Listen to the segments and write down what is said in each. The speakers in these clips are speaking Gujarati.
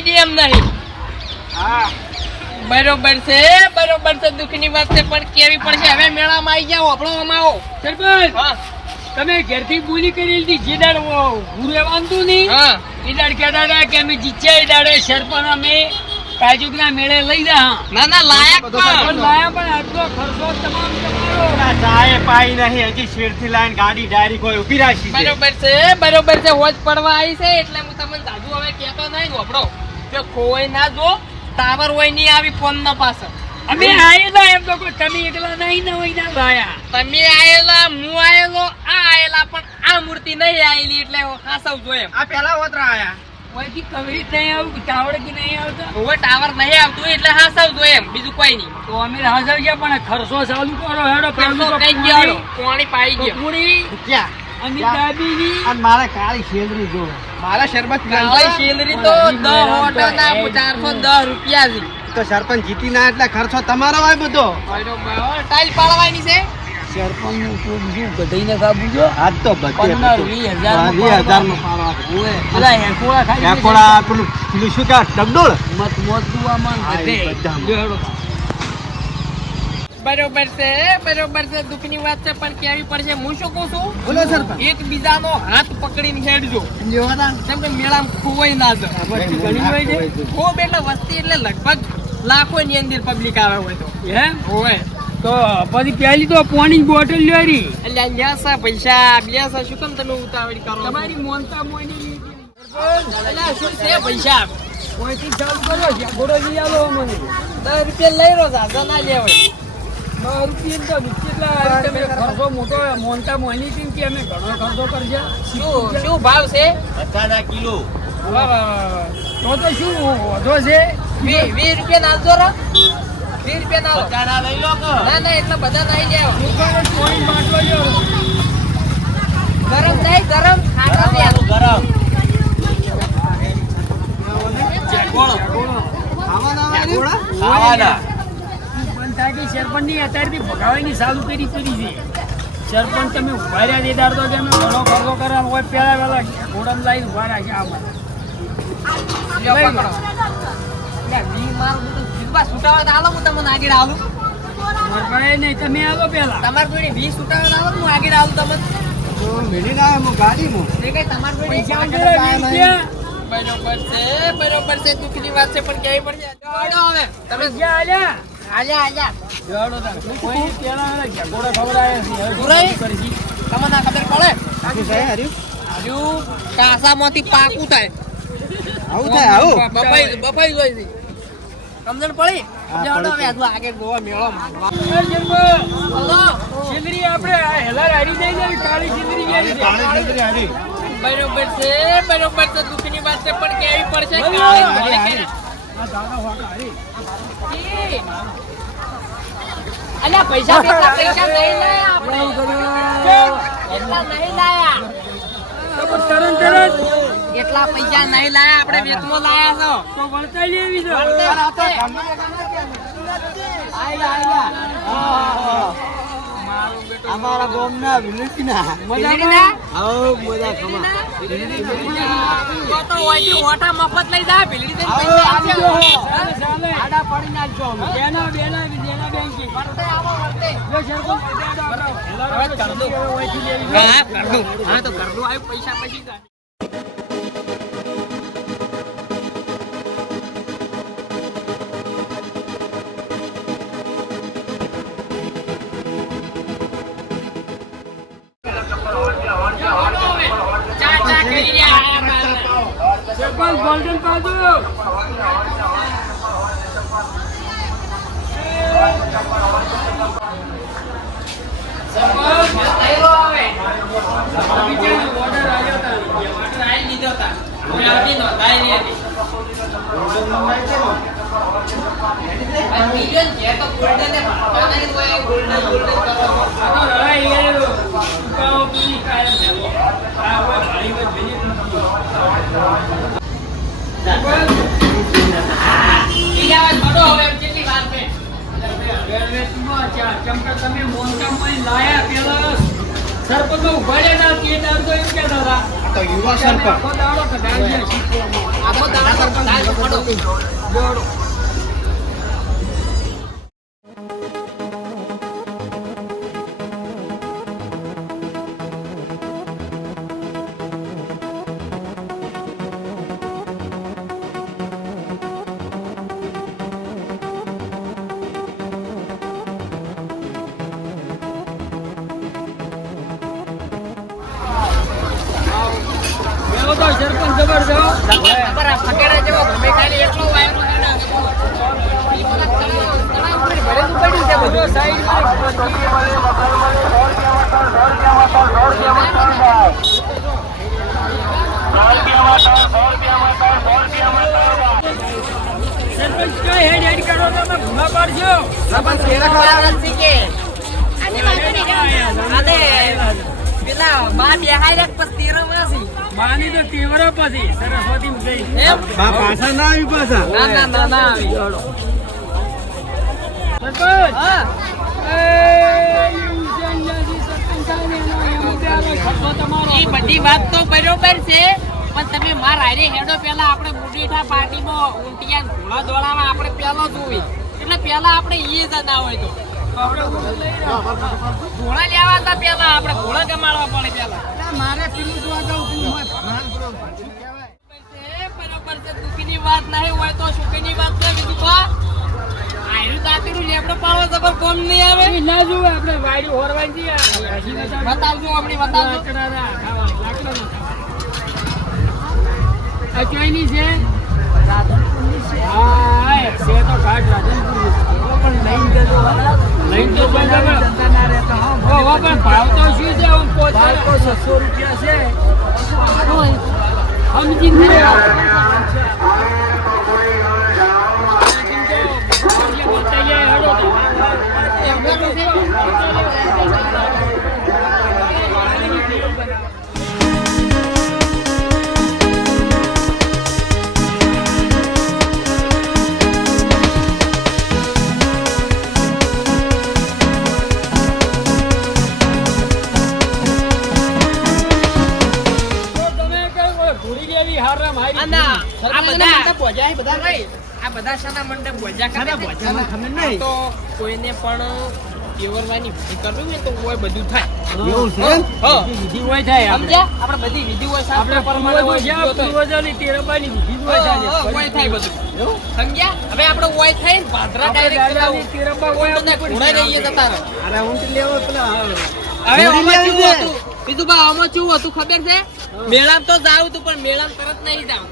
કરાઈ દે એમ નહીં. હા બરોબર છે દુઃખની વાત છે પણ કેવી પડશે. હવે મેળામાં આવી જાવ આપણો અમાવો. સરપંચ હા તમે ઘેરથી બોલી કરી લીધી જે દાડ ગુરે વાંધતું નહીં હા એ દાડ કહેતા હતા કે અમે જીત્યા એ દાડે સરપંચ અમે કાજુકના મેળે લઈ જા ના લાયક પણ લાયા પણ આટલો ખર્ચો તમામ તમારો ચાય પાઈ નહીં હજી શેરથી લાઈન ગાડી ડાયરી કોઈ ઉભી રાખી છે. બરોબર છે હોજ પડવા આવી છે એટલે હું તમને દાદુ હવે કહેતો નહીં વપડો કે કોઈ ના જો ટાવર હોય નહીં આવી ફોન ના પાસે. અમે આયેલા એમ તો કોઈ તમે એકલા નહીં ને હોય ના લાયા તમે આયેલા હું આયેલો આ આયેલા પણ આ મૂર્તિ નહીં આયેલી એટલે હાસવ જોઈએ. આ પેલા ઓતરા આયા ઓયથી કવરી નહીં આવું ટાવડ કે નહીં આવતા હવે ટાવર નહીં આવતું એટલે હાસવ જોઈએ એમ બીજું કોઈ નહીં. તો અમે હાજર ગયા પણ ખર્ચો ચાલુ કરો હેડો પેલો કઈ ગયો કોણી પાઈ ગયો. પૂરી ક્યાં અને દાબીની અને મારે કાળી શેરડી જો મારા શરબત કાળી શેલરી તો 10 ઓટોના 410 રૂપિયા છે. તો સરપંચ જીતી ના એટલે ખર્ચો તમારો હોય બધો. બરોબર ટાઈલ પાડવાની છે. સરપંચ નું શું ગઢાઈને કાબુ જો આજ તો બધે 15,000 માં 20,000 નો પાડવા ઓએ પેલા હેકોળા ખાઈ એકોડા પેલું શું કે ડગડોળ મત મોત દુઆમાં બધે બધામાં. જો હેડો બરોબર છે દુઃખની વાત છે પણ કેવી પડશે. હું શું કહું છું બોલો સરપંચ એકબીજાનો હાથ પકડીને હેડજો લેવાના કેમ કે મેળામાં ખોવાઈ ના જાય. વસ્તી ઘણી હોય છે ખૂબ એટલે વસ્તી એટલે લગભગ લાખો ની અંદર પબ્લિક આવે હોય તો હે હોય તો પછી પહેલી તો પાણીની બોટલ લેરી એટલે લ્યાસા પૈસા બ્યાસા શું કેમ તમે ઉતાવળી કરો છો? તમારી મોનતા મોની અલ્યા શું છે પૈસા કોઈથી ચાલુ કર્યો છે ઘોડો લઈ આવો મને 10 રૂપિયા લઈ રહ્યો ઝાઝા ના લેવાય. 10 રૂપિયા તો કેટલા તમે ખર્ચો મોટો મોનતા મોની હતી કે અમે ઘણો ખર્ચો કરશે શું ભાવ છે? 50 કિલો વાહ વાહ વાહ. તો શું વધો છે 20 રૂપિયા નાખજો રા 20 રૂપિયા નાખો. ચાના લઈ લો કે ના એટલા બધા નહીં લેવા. દુકાને પાણી બાટલો લ્યો ગરમ નહીં ગરમ ખાટા દે. ગરમ ખાવાના પણ તાકી સરપંચની અત્યારથી ભગાવાની ચાલુ કરી છે સરપંચ તમે ઉભા રહ્યા દીધાર તો તમે ઘણો ખર્ચો કરવા હોય પેલા ઘોડામાં લાવી ઉભા રાખ્યા આમાં લ્યો પકડો. લે વી મારું બધું જીવવા છૂટાવે તો હાલો હું તમને આગળ આવું. મારે નહીં તમે આવો પેલા તમાર જોડે 20 છૂટાવે તો હાલો હું આગળ આવું તમને. મેળી ના હું ગાડીમાં એ કઈ તમાર જોડે પૈસા બરોબર છે દુઃખની વાત છે પણ કેવી પડશે. જોડો હવે તમે આલ્યા આજા જોડો તારે. કોઈ પેલા ઘોડા ખવડાવે છે હવે પૂરાઈ? શું કરી છે? તમને આ ખબર પડે શું છે હર્યું હજુ કાસામાંથી પાકું થાય આવું થાય આવું બફાઈ જોઈ છે સમજણ પડી. હા, જોડો પડી. હવે હજુ આગળ જોવા મેળો એ જન્મ. શિંદરી આપણે આ હેલાર હારી જાય ને કાળી શિંદરી ગયેલી છે. કાળી શેરડી હારી બરોબર છે દુઃખની વાત છે પણ કેવી પડશે બરોબર. કાળી હારી, ધોળી હારી. આ ધાગા વાગા હારી. કરી. અલ્યા પૈસા કેટલા પૈસા નહીં લાયા આપણે એટલા નહીં લાયા તો પણ તરત એટલા પૈસા નહીં લાયા આપણે વેચમાં લાયા છો. તો વળતા લેવી છે અમારા ગામના વિલેજના વીજળીના? આવો મજા ખમા તો તો ઓયથી ઓટા મફત લઈ જા ભીલડી દઈને પૈસા આપજો. આડા પડી નાખજો બેના બેંકી વર્તે આવો વર્તે. જો સરકો હવે કર દો. હા કર દો. હા તો કર દો આ પૈસા પછી જા. ચા કરી રહ્યા સરપંચ ગોલ્ડન પાજો તમે મોનકામાં લાયા પેલા સરપંચ ઉભા રહ્યા હતા તે દાડો એમ કહેતા હતા તો યુવા સરપંચ આખો દાડો કઢાઈ ગયા. આખો દાડો હા તો ખડો. જોડો. બેહો તો સરપંચ જબર જાઓ. ખબર આ ફકેરા જેવો ગમે ખાલી એટલો વાયરો છે ને. ઈ પેલા તળાવ ઉપર ભરેલું પડ્યું છે બધું. બધો સાઈડમાં સરપંચ કઈ હેડ હેડ કરો તો તમે ભૂલા પાડજો. નથી કે આની વાત નહીં. આને પેલા બા બેહાઈ રાખ પછી તેરો વાસી. માની તો તેવરો પછી સરસ્વતી ગઈ. એમ? બા પાછા ના આવી પાછા ના ના ના ના આવી. સરપંચ હા એ એવું છે અહીંયાથી સરપંચ સાહેબ એનો એમ પ્યારો ખર્ચો તમારો. ઈ બધી વાત તો બરોબર છે પણ તમે માર હારે હેડો પેલા આપણે મુડીઠા પાર્ટીમાં ઊંટિયા ઘોડા દોડામાં આપણે પેલો જોવી એટલે પેલા આપણે ઈ જ ના હોય તો આપણે ઉડો લઈ રહ્યા. ઘોડા લેવા હતા પેલા આપણે ઘોડા કમાડવા પડે પેલા. મારે પેલું જોવા જાઉં તું હોય ભગવાન બરોબર છે દુખીની વાત નહીં હોય તો સુખીની વાત છે બીજું તો આયરું દાંતીનું લેબડો પાડવો જબર કોમ નહીં આવે. એ ના જોવે આપણે વાયરું હોરવાની છે. બતાવજો હમણી બતાવજો. આ ચોઈની છે. હા એ છે તો ઘાટ રાધનપુર પણ લઈને જજો. લઈને તો પણ ભાવ તો શું છે આમ પોતા તો 600 રૂપિયા છે. સમજીને આ બધા શાના મંડપ બોજા કરે છે? તો કોઈને પણ કેવરવાની વિધિ કરવી હોય તો હોય બધું થાય. એવું છે હા. વિધિ હોય થાય આપણે. સમજ્યા? આપણે બધી વિધિ હોય શાસ્ત્ર આપણે પ્રમાણે હોય પૂર્વજો વિધિઓ થાય. પૂર્વજોની તેરબાની વિધિ હોય થાય. હોય થાય બધું. સમજ્યા? હવે આપણે હોય થાય ને ભાદરા આપણે direct દાદાની પેલા તેરબા હોય ઊંટને આપણે ઘોડા લઈએ જતા રહો. અરે ઊંટ લેવો પેલા હવે આમાં ઘોડી કેવું લેવી હતું? બીજું બા આમાં કેવું હતું ખબર છે? મેળામાં તો જાવ તું પણ મેળામાં તરત નહીં જાવ.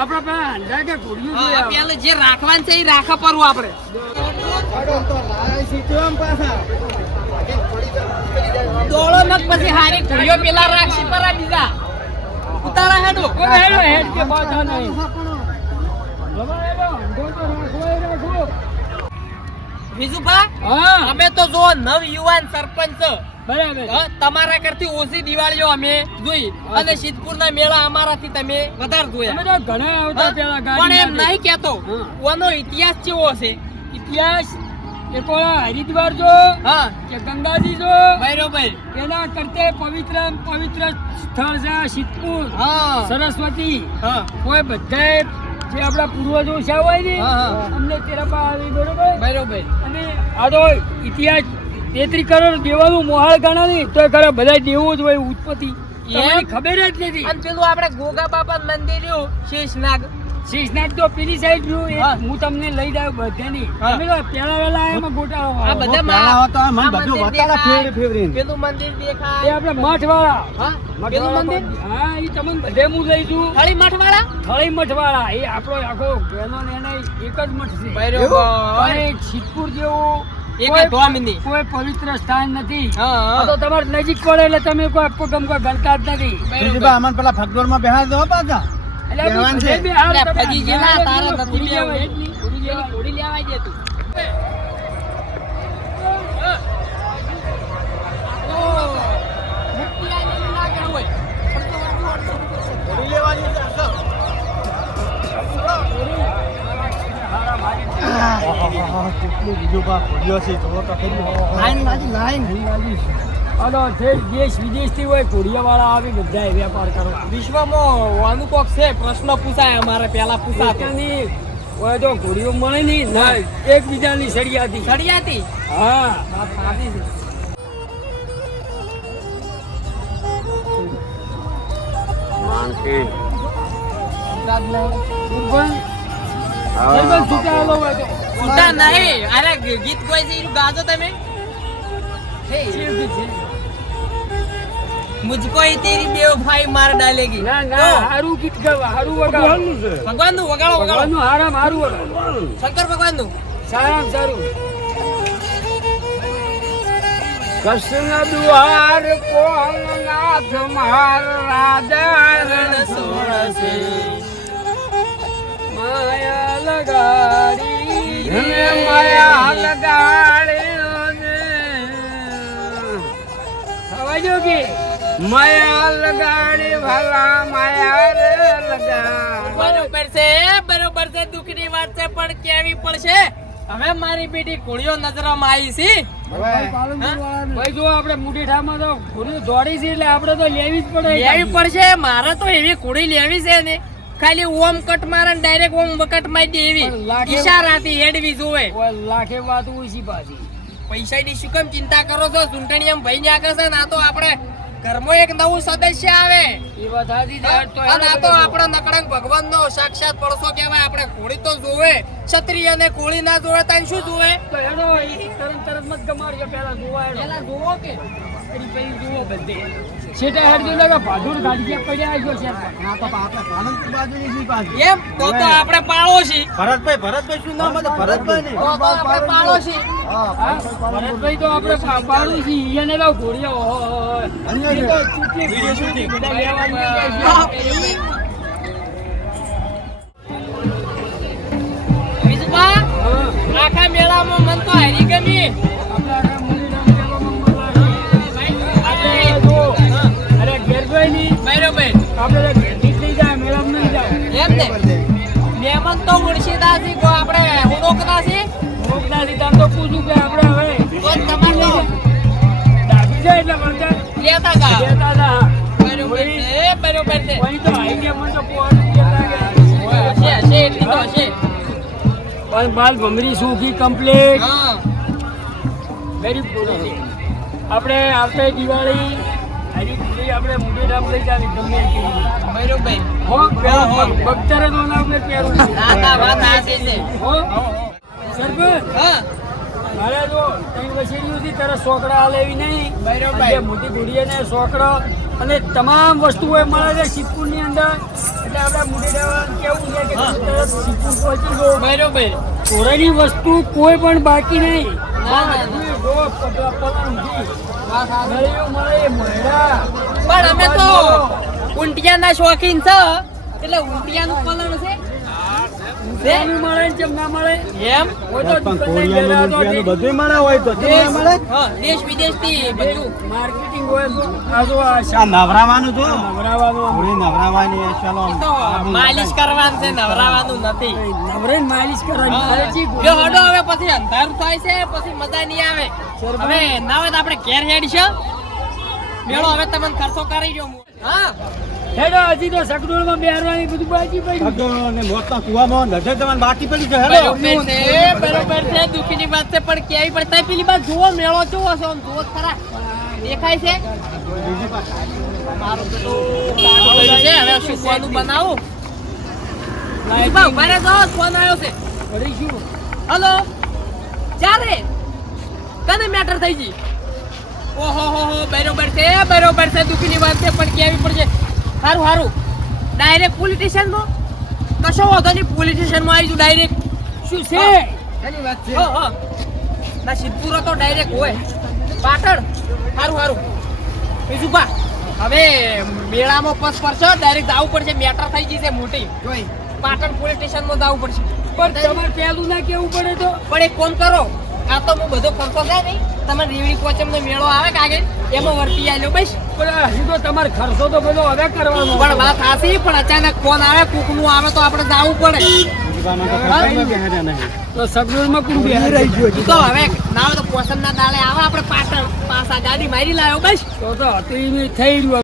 આપણે પેલા અંડા કે ઘોડિયું હા, જોઈએ પેલે જે રાખવાનું છે એ રાખા પરવું આપણે. દોડો મત પછી હારી ઘોડીઓ પેલા રાખશી પરા બીજા ઉતારા હેડો. હવે હેડો હેડ કે બાધા નહીં. હવે હેડો, અંડો તો રાખો એ રાખો. બીજું બા હા અમે તો જો નવ યુવાન સરપંચ બરાબર. તમારા કરતી ઓછી દિવાળીઓ અમે જોઈ અને સિદ્ધપુરના મેળા અમારાથી તમે વધારે અમે જોયા. તો ઘણા આવતા પેલા પણ એમ ગાડી નહીં કેતો હા. ઓનો ઇતિહાસ કેવો છે. ઇતિહાસ એક ઓલા હરિદ્વાર જો હા કે ગંગાજી જો બરોબર. એના કરતે પવિત્ર પવિત્ર સ્થળ છે આ સિદ્ધપુર હા સરસ્વતી. હા કોઈ બધાય જે આપણા પૂર્વજો છે હોય ને હા, હા. અમને તેરબા આવી બરોબર. બરોબર. અને આ તો ઇતિહાસ 33 કરોડ દેવાનું મોહાળ ગણા નહીં તો ખરા બધા દેવો જ હોય ઉત્પત્તિ તમને ખબર જ નથી. અને પેલું આપણે ગોગા બાપા મંદિર રહ્યું શેષનાગ શેષનાગ તો પેલી સાઈડ રહ્યું એ હા. હું તમને લઈ જાઉં બધાની. હા. તમે તો પેલા વેલા એમાં ગોટાળો આ વાળો. બધા પેલા હોતો આ મને આ બધું મંદિર બતાડા દેખાય. ફેવરીને. પેલું મંદિર એ દેખાય. આપણે મઠવાળા હા પેલું મંદિર હા એ તમને બધે હું લઈ જઉં. હળી મઠવાળા. થળી મઠવાળા એ આપણો આખો ગેનો ને એને એક જ મઠ છે. બરોબર. અને સિદ્ધપુર જેવું એક કોઈ ધોમની. કોઈ પવિત્ર સ્થાન નથી. હા આ તો તમારે નજીક પડે એટલે તમે કોઈ અપગમ કોઈ ગણતા જ નથી. બીજું બા અમને પેલા ફગડોળમાં બેહાડી દો પાછા એટલે કહેવાનું છે. બધે બી હાલ એટલે તમે ફજી જેના હાલ તારા તમે નથી ઘોડી લેવું. લેવાય એટલી. ઘોડી લેવાય. ઘોડી લેવાય દે તું. મુક્તિ આલેલી ના કર હોય. કેટલું બીજું બા ઘોડીઓ છે જોવો તો ખરી. લાઈન લાગી લાઈન અને જે દેશ વિદેશથી હોય ઘોડિયાવાળા આવી બધા વેપાર કરવા વિશ્વમાં અનુકોક છે પ્રશ્ન પૂછાય અમારે પેલા પૂછાતો પોતાની હોય તો ઘોડીઓ મળે નહીં ના એકબીજાની સળિયાથી સળિયાતી હા વાત સાચી છે. પણ છૂટાયેલો હોય તો છૂટા નહીં અરે ગીત કોઈ છે એનું ગાજો તમે મુझको ही तेरी बेवफाई मार डालेगी ના ના હારું ગીત ગાવા હારું વગાડવાનું છે ભગવાન નું વગાડો વગાડો ભગવાનનું હારામ હારું વગાડવાનું શંકર ભગવાન નું સારામાં સારું કૃષ્ણ દ્વાર કોલનાથ માર રાજા રણ સોળસે માયા લગાડી માયા લગાડી ખવાજો કે માયા લગાડી ભલા માયા રે લગાડી બરોબર છે દુઃખની વાત છે પણ કેવી પડશે હવે મારી બેટી કોળીઓ નજરમાં આવી છે ભાઈ જો આપણે મુઠીઠામાં તો ઘોડીઓ દોડી છે એટલે આપણે તો લેવી જ પડે લેવી પડશે મારે તો એવી કોળી લેવી છે ને ખાલી ઓમ કટ મારે ડાયરેક્ટ ઓમ કટ મારી દે એવી પણ લાગે- ઈશારાથી હેડવી જોવે ઓય લાખે વાત ઓછી પાછી પૈસાની શું કેમ ચિંતા કરો છો ચૂંટણી એમ ભાઈ ને આગળ છે ને આ તો આપણે ઘરમાં એક નવું સદસ્ય આવે એ વાત સાચી છે. આજ તો અને આ તો હેડો આપણો નકળંગ ભગવાન નો સાક્ષાત પડસો કહેવાય આપણે કોળી તો જોવે ક્ષત્રિય અને કોળી ના જોવે તને શું જોવે તો હેડો ઈ તરત મત ગમાડજો પેલા જોવા હેડો પેલા જોવો કે એની પેલી જુઓ બધે છેટા હેડજો લાગે ભાડુર ગાડી જે પડ્યા આવ્યો છે ના તો આપણે પાલનપુર બાજુની છે પાછી. એમ તો આપણે પાળો છીએ ભરતભાઈ શું નામ હતું? ભરતભાઈ નહીં. તો આપણે પાળો છીએ હા, હા ભરતભાઈ તો આપણે પાડું છીએ એને લાવ ઘોડિયા ઓહો અહીંયા એ છે. તો ચૂંટણી વિડીયો શૂટિંગ. બધા લેવાની છે. વિજુભા, હા. આખા મેળામાં મન તો હારી ગમી આપણા આ મુરલીરામ કહેવામાં મળે. આપણે જો અરે ઘેર ગઈ નહીં બરોબર આપણે ઘેરથી જ લઈ જાય મેળામાં નહીં જાય એમ ને મહેમાન તો ઓળખીતા છે કો આપણે ઓળખતા છે મોકલા લીધા તો પૂછું કે આપણે હવે તો તમાર તો દાબી જાય એટલે વળતા લેતા જા કહેતા હતા બરોબર છે બરોબર છે વળી તો આઈ ગયા મને તો પોવાનું કહેતા ગયા. હશે એટલી તો હશે પણ બાલ ભમરી સુખી કમ્પ્લીટ હા વેરી ગુડ આપણે આવતા દિવાળી હરી દિવાળી આપણે મુંડેધામ લઈ જાવી ગમે તે બરોબર હો પેલા બગતરે નો નામ મે પહેરું ના ના વાત સાચી છે હો સરપંચ હા મારે જો ત્રણ વસેડીઓથી તારા સોકડા લેવી નહીં બરોબર. જે મોટી ગુડીને સોકડા અને તમામ વસ્તુઓ એ મળે છે સિદ્ધપુરની અંદર એટલે આપણે મુંડેધામ કેવું છે કે હા. તરત સિદ્ધપુર પહોંચી ગયો બરોબર ચોરાની વસ્તુ કોઈ પણ બાકી નહીં ના, ના. બધું જો પલંગથી ગળ્યું મળે મોયડા પણ અમે તો ઊંટિયાના શોખીન છે એટલે ઊંટિયાનું પલણ છે ઊંધિયાનું મળે ને કેમ ના મળે એમ હોય તો પણ દુકાનદાર કોળિયાનું ગયેલા ઊંધિયાનું તો બધુંય મળે હોય તો કેમ ના મળે? હા દેશ વિદેશ થી બધું માર્કેટિંગ હોય તો આ જો આ આ નવરાવાનું જો. નવરાવાનું થોડી નવરાવાની એ ચાલો એ તો માલિશ કરવાનું છે નવરાવાનું નથી નવરાઈને માલિશ કરવાની મારે ચી જો હડો હવે પછી અંધારું થાય છે પછી મજા નહીં આવે હવે ના હોય તો આપણે ઘેર હેડ છે મેળો હવે તમને ખર્ચો કરી જો હા હેડો હજી તો સગડોળમાં બેહરવાની બધું બાકી પડ્યું સગડોળ અને મોતના કૂવામાં નજર તમારે બાકી પડી છે. હેડો. બરોબર છે દુઃખની વાત છે પણ કેવી પડે તઈ પેલી બાજુ જુઓ મેળો જોવો છો આમ જુઓ જ ખરા દેખાય છે મારું પેલું ગાડું પડ્યું છે હવે શું ફોન બનાવું ઉભા ઉભા રહે જો ફોન આવ્યો છે વળી શું હલો ચાલે કને મેટર થઈ ગઈ ઓહો હો હો બરોબર છે દુઃખની વાત છે પણ કેવી પડશે સારું સારું ડાયરેક્ટ પોલીસ સ્ટેશનમાં કશો વાંધો નહીં પોલીસ સ્ટેશનમાં આવી જુ ડાયરેક્ટ શું છે શેની વાત છે? હા ના સિદ્ધપુર તો ડાયરેક્ટ હોય પાટણ સારું સારું બીજું બા હવે મેળામાં પસ પડશે ડાયરેક્ટ જવું પડશે મેટર થઈ જશે મોટી જોઈ. પાટણ પોલીસ સ્ટેશનમાં જવું પડશે પણ તમારે પેલું ના કેવું પડે તો પણ એક કોમ કરો આ તો હું બધો ખર્ચો થાય નહીં તમે રેવડી પોચમનો મેળો આવે કાગે એમાં વર્તી આલ્યો બસ પણ હજી તો તમારે ખર્ચો તો બધો હવે કરવાનો પણ વાત સાચી પણ અચાનક ફોન આવે કુકનું આવે તો આપણે જવું પડે સગવાનો તો ખબર બેહર્યા નહીં. તો સગવડમાં કોણ બેહાડે? ઈ તો હવે ના હોય તો પોસન ના દાડે આવે આપણે પાછળ પાછા ગાડી મારી લાવ્યો બસ તો હતું ઈ થઈ રહ્યું